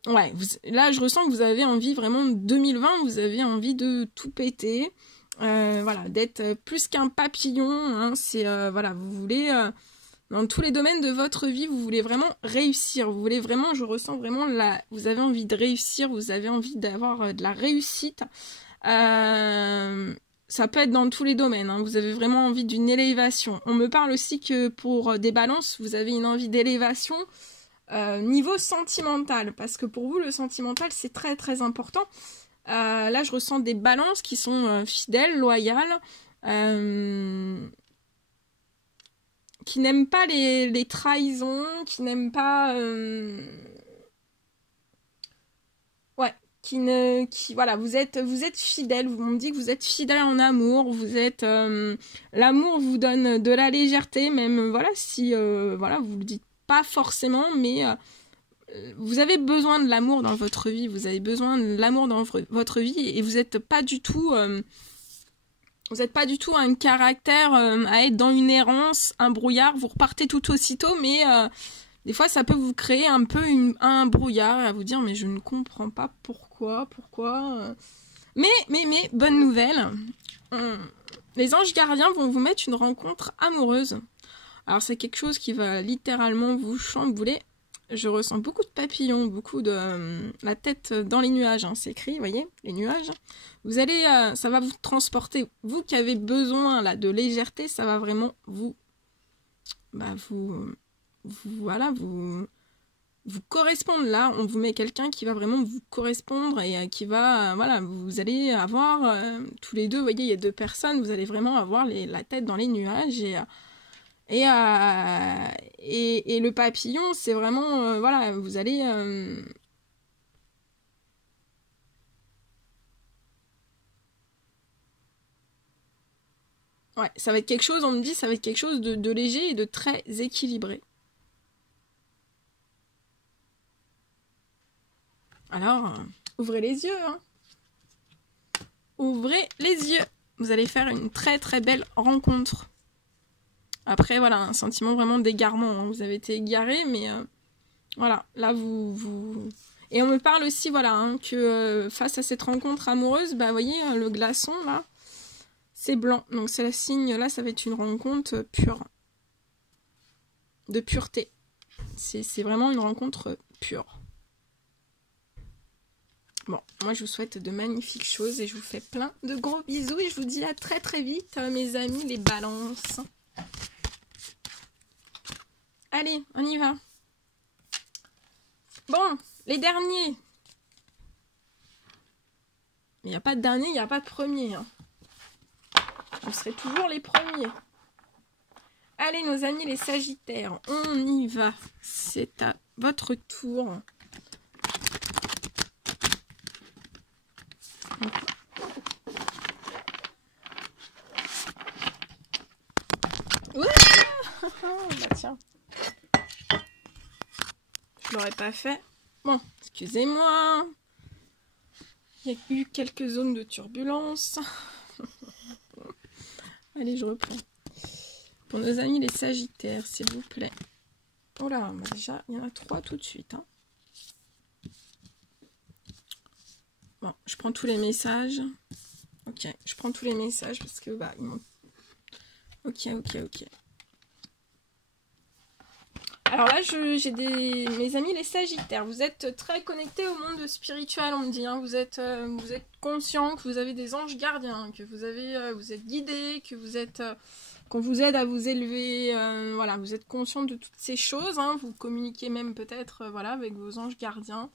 Ouais, là, je ressens que vous avez envie vraiment, 2020, vous avez envie de tout péter, voilà, d'être plus qu'un papillon, hein, c'est, voilà, vous voulez, dans tous les domaines de votre vie, vous voulez vraiment réussir, vous voulez vraiment, je ressens vraiment, vous avez envie de réussir, vous avez envie d'avoir de la réussite, ça peut être dans tous les domaines, hein. Vous avez vraiment envie d'une élévation. On me parle aussi que pour des balances, vous avez une envie d'élévation niveau sentimental, parce que pour vous, le sentimental, c'est très très important. Là, je ressens des balances qui sont fidèles, loyales, qui n'aiment pas les trahisons, qui n'aiment pas... voilà, vous êtes fidèle, on me dit que vous êtes fidèle en amour, vous êtes l'amour vous donne de la légèreté, même voilà, si voilà, vous le dites pas forcément, mais vous avez besoin de l'amour dans votre vie, vous avez besoin de l'amour dans votre vie, et vous n'êtes pas du tout un caractère à être dans une errance, un brouillard, vous repartez tout aussitôt, mais des fois, ça peut vous créer un peu un brouillard, à vous dire, mais je ne comprends pas pourquoi. Mais, bonne nouvelle, les anges gardiens vont vous mettre une rencontre amoureuse. Alors, c'est quelque chose qui va littéralement vous chambouler. Je ressens beaucoup de papillons, beaucoup de... la tête dans les nuages, hein, c'est écrit, vous voyez, les nuages. Vous allez... ça va vous transporter. Vous qui avez besoin, là, de légèreté, ça va vraiment vous correspondre. Là, on vous met quelqu'un qui va vraiment vous correspondre et qui va, voilà, vous allez avoir tous les deux, vous voyez, il y a deux personnes, vous allez vraiment avoir la tête dans les nuages et le papillon, c'est vraiment, voilà, vous allez... Ouais, ça va être quelque chose, on me dit, ça va être quelque chose de léger et de très équilibré. Alors, ouvrez les yeux, hein. Ouvrez les yeux. Vous allez faire une très très belle rencontre. Après, voilà, un sentiment vraiment d'égarement, hein. Vous avez été égaré, mais voilà, là, vous... Et on me parle aussi, voilà, hein, que face à cette rencontre amoureuse, bah, vous voyez, le glaçon, là, c'est blanc. Donc, c'est le signe, là, ça va être une rencontre pure. De pureté. C'est vraiment une rencontre pure. Bon, moi je vous souhaite de magnifiques choses et je vous fais plein de gros bisous et je vous dis à très très vite, mes amis les balances. Allez, on y va. Bon, les derniers. Mais il n'y a pas de dernier, il n'y a pas de premier. Hein. Vous serez toujours les premiers. Allez, nos amis les sagittaires, on y va. C'est à votre tour. Bah tiens. Je l'aurais pas fait. Bon, excusez-moi. Il y a eu quelques zones de turbulence. Allez, je reprends. Pour nos amis les sagittaires, s'il vous plaît. Oh là, bah déjà, il y en a 3 tout de suite. Hein. Bon, je prends tous les messages. Ok, je prends tous les messages parce que bah ils m'ont... Ok. Alors là, j'ai mes amis les Sagittaires. Vous êtes très connectés au monde spirituel, on me dit. Hein. Vous êtes conscient que vous avez des anges gardiens, que vous êtes guidés, que vous êtes qu'on vous aide à vous élever. Voilà, vous êtes conscient de toutes ces choses. Hein. Vous communiquez même peut-être voilà avec vos anges gardiens.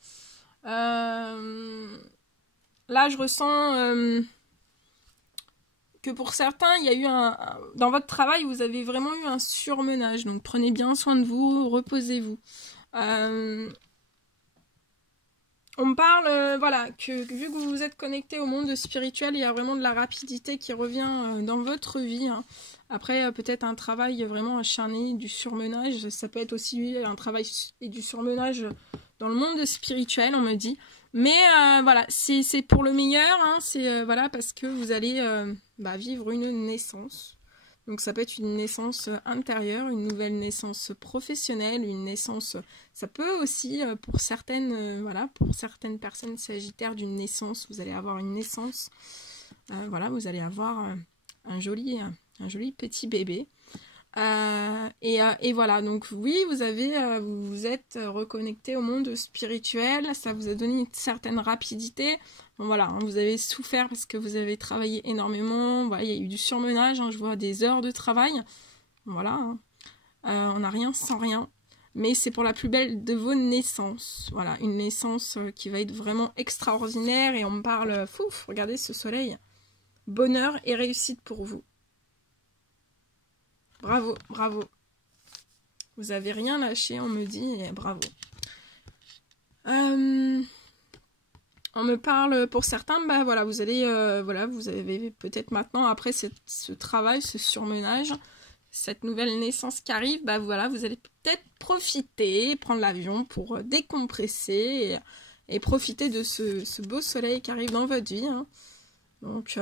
Là, je ressens que pour certains, il y a eu dans votre travail, vous avez vraiment eu un surmenage. Donc, prenez bien soin de vous, reposez-vous. On me parle, voilà, que vu que vous vous êtes connecté au monde spirituel, il y a vraiment de la rapidité qui revient dans votre vie. Hein. Après, peut-être un travail vraiment acharné, du surmenage. Ça peut être aussi un travail et du surmenage dans le monde spirituel, on me dit. Mais voilà, c'est pour le meilleur, hein, c'est voilà, parce que vous allez vivre une naissance. Donc ça peut être une naissance intérieure, une nouvelle naissance professionnelle, une naissance... Ça peut aussi, pour certaines personnes sagittaires d'une naissance, vous allez avoir une naissance. Voilà, vous allez avoir un joli petit bébé. Et voilà, donc oui, vous êtes reconnecté au monde spirituel, ça vous a donné une certaine rapidité. Bon, voilà, hein, vous avez souffert parce que vous avez travaillé énormément, voilà, il y a eu du surmenage, hein, je vois des heures de travail, voilà, hein. On n'a rien sans rien, mais c'est pour la plus belle de vos naissances, voilà, une naissance qui va être vraiment extraordinaire, et on me parle, regardez ce soleil, bonheur et réussite pour vous. Bravo, bravo. Vous avez rien lâché, on me dit, et bravo. On me parle, pour certains, bah voilà, vous allez, vous avez peut-être maintenant, après ce travail, ce surmenage, cette nouvelle naissance qui arrive, bah voilà, vous allez peut-être profiter, prendre l'avion pour décompresser et profiter de ce beau soleil qui arrive dans votre vie. Hein. Donc,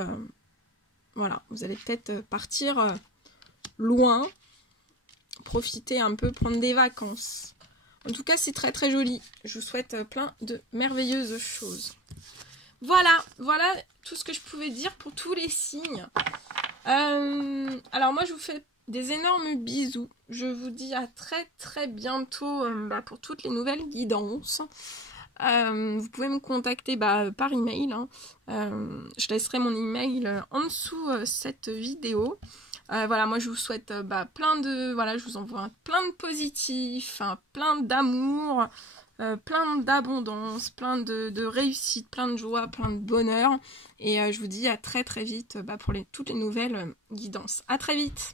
voilà, vous allez peut-être partir... loin, profiter un peu, prendre des vacances. En tout cas, c'est très très joli. Je vous souhaite plein de merveilleuses choses. Voilà tout ce que je pouvais dire pour tous les signes. Alors moi, je vous fais des énormes bisous. Je vous dis à très très bientôt pour toutes les nouvelles guidances. Vous pouvez me contacter par email. Hein. Je laisserai mon email en dessous cette vidéo. Voilà, moi je vous souhaite je vous envoie plein de positifs, hein, plein d'amour, plein d'abondance, plein de réussite, plein de joie, plein de bonheur. Et je vous dis à très très vite pour toutes les nouvelles guidances. À très vite!